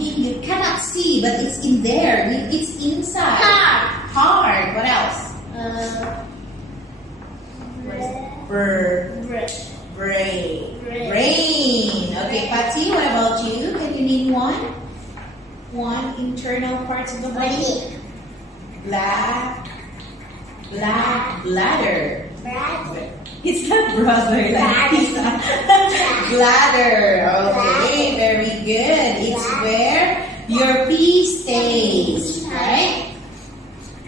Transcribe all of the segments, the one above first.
you cannot see, but it's in there. It's inside. Heart. Heart. What else? Brain. Brain. Okay, Patsy, what about you? Can you name one? One internal part of the body? Bladder. It's not brother, like pizza. Bladder. Okay, very good. It's where your pee stays, right?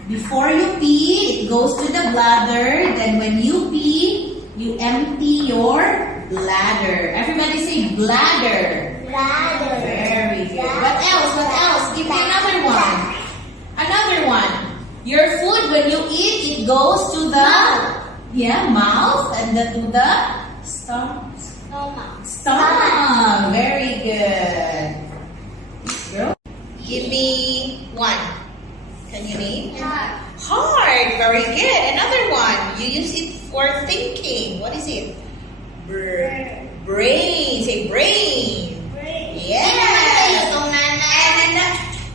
Before you pee, it goes to the bladder. Then when you pee, you empty your bladder. Everybody say bladder. Very good. What else? What else? Give me another one. Another one. Your food, when you eat, it goes to the mouth and then to the stomach. Very good. Girl, give me one. Can you name? Heart. Very good. Another one. You use it for thinking. What is it? Brain. Say brain. Yes.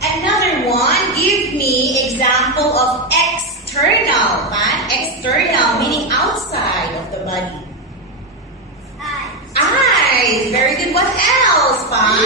And another one. Give me example of external. External meaning outside of the body. Eyes. Very good. What else, Pan?